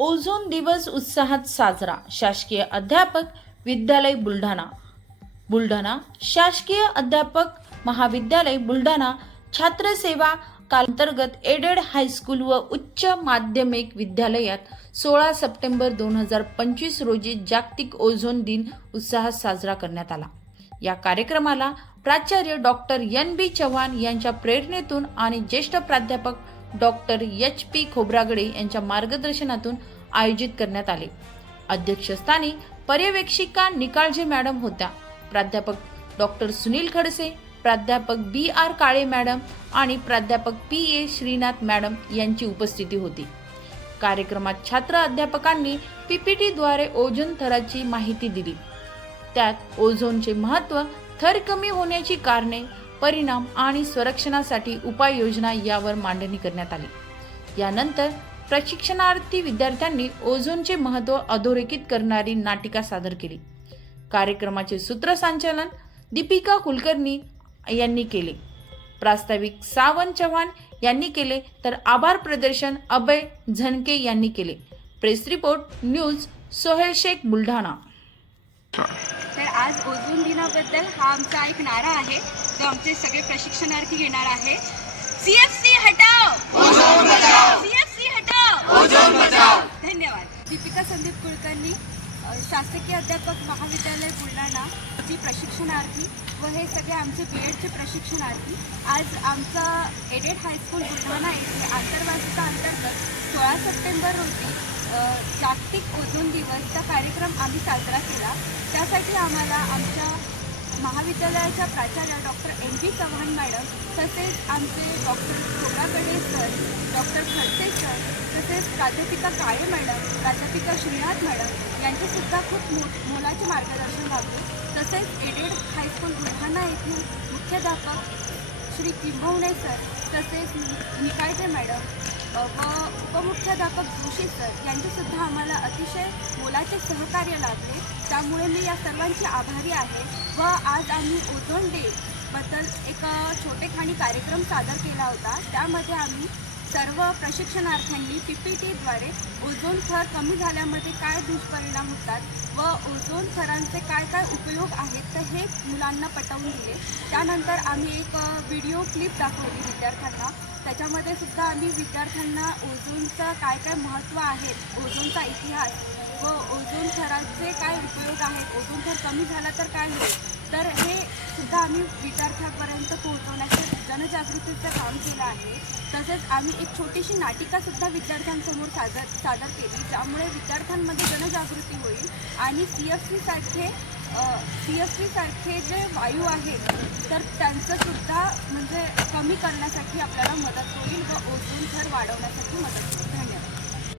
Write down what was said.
Ozone दिवस उत्साहात साजरा. शासकीय अध्यापक विद्यालय बुलढाणा. बुलढाणा. शासकीय अध्यापक महाविद्यालय बुलढाणा. छात्रसेवा कालांतर्गत एडेड हायस्कूल व उच्च माध्यमिक विद्यालयात सोळा सप्टेंबर दोन हजार पंचवीस रोजी जागतिक ओझोन दिन उत्साहात साजरा करण्यात आला. या कार्यक्रमाला प्राचार्य डॉक्टर एन बी चव्हाण यांच्या प्रेरणेतून आणि ज्येष्ठ प्राध्यापक डॉक्टर एच पी खोब्रागडे यांच्या मार्गदर्शनातून आयोजित करण्यात आले. अध्यक्षस्थानी पर्यवेक्षिका निकाळजे मॅडम होत्या. प्राध्यापक डॉक्टर सुनील खडसे प्राध्यापक बी आर काळे मॅडम आणि प्राध्यापक पी ए श्रीनाथ मॅडम यांची उपस्थिती होती. कार्यक्रमात छात्र अध्यापकांनी पीपीटीद्वारे ओझोन थराची माहिती दिली. त्यात ओझोनचे महत्त्व थर कमी होण्याची कारणे परिणाम आणि संरक्षणासाठी उपाययोजना यावर मांडणी करण्यात आली. यानंतर प्रशिक्षणार्थी विद्यार्थ्यांनी ओझोनचे महत्त्व अधोरेखित करणारी नाटिका सादर केली. कार्यक्रमाचे सूत्रसंचालन दीपिका कुलकर्णी यांनी केले. प्रास्ताविक सावंत चव्हाण यांनी केले तर आभार प्रदर्शन अभय झणके यांनी केले. Press report news Sohel Shaikh Buldhana. आज ओझोन दिनाबद्दल हा आमचा एक नारा आहे. तो आमचे सगळे प्रशिक्षणार्थी घेणार आहे. सीएफसी हटाओ सीएफसी हटाओ धन्यवाद. दीपिका संदीप कुलकर्णी शासकीय अध्यापक महाविद्यालय बुलढाणा ची प्रशिक्षणार्थी व हे सगळे आमचे बी एडचे प्रशिक्षणार्थी. आज आमचा एडेड हायस्कूल बुलढाणा येथे आंतरवासिता अंतर्गत सोळा सप्टेंबर रोजी जागतिक ओझोन दिवसचा कार्यक्रम आम्ही साजरा केला. त्यासाठी आम्हाला आमच्या महाविद्यालयाच्या प्राचार्य doctor M G Chavan madam तसेच आमचे doctor Khobragade sir doctor Khadse sir तसेच प्राध्यापिका काळे मॅडम प्राध्यापिका श्रीनाथ मॅडम यांचेसुद्धा खूप मो मोलाचे मार्गदर्शन लाभले तसेच एडेड हायस्कूल बुलढाणा येथील मुख्याध्यापक श्री किंभवणे सर तसेच निकायजे निकाळजे मॅडम व उपमुख्याध्यापक जोशी सर यांचेसुद्धा आम्हाला अतिशय मोलाचे सहकार्य लाभले. त्यामुळे मी या सर्वांची आभारी आहे व आज आम्ही ओझोन डे बद्दल एक छोटेखानी कार्यक्रम सादर केला होता. त्यामध्ये आम्ही सर्व प्रशिक्षणार्थ्यांनी पी पी टीद्वारे ओझोन थर कमी झाल्यामध्ये काय दुष्परिणाम होतात व ओझोन थरांचे काय काय उपयोग आहेत तर हे मुलांना पटवून दिले. त्यानंतर आम्ही एक व्हिडिओ क्लिप दाखवली विद्यार्थ्यांना. त्याच्यामध्ये सुद्धा आम्ही विद्यार्थ्यांना ओझोनचं काय काय महत्त्व आहे ओझोनचा इतिहास व ओझोन थरांचे काय उपयोग आहेत ओझोन थर कमी झाला तर काय होईल? तर हे सुद्धा आम्ही विद्यार्थ्यांपर्यंत पोहोचवण्याचं जनजागृतीचं काम केलं आहे. तसेच आम्ही एक छोटीशी नाटिकासुद्धा विद्यार्थ्यांसमोर सादर सादर केली ज्यामुळे विद्यार्थ्यांमध्ये जनजागृती होईल. आणि सी एफ सीसारखे सी एफ सीसारखे जे वायू आहेत तर त्यांचंसुद्धा म्हणजे कमी करण्यासाठी आपल्याला मदत होईल व ओझोन थर वाढवण्यासाठी मदत होईल.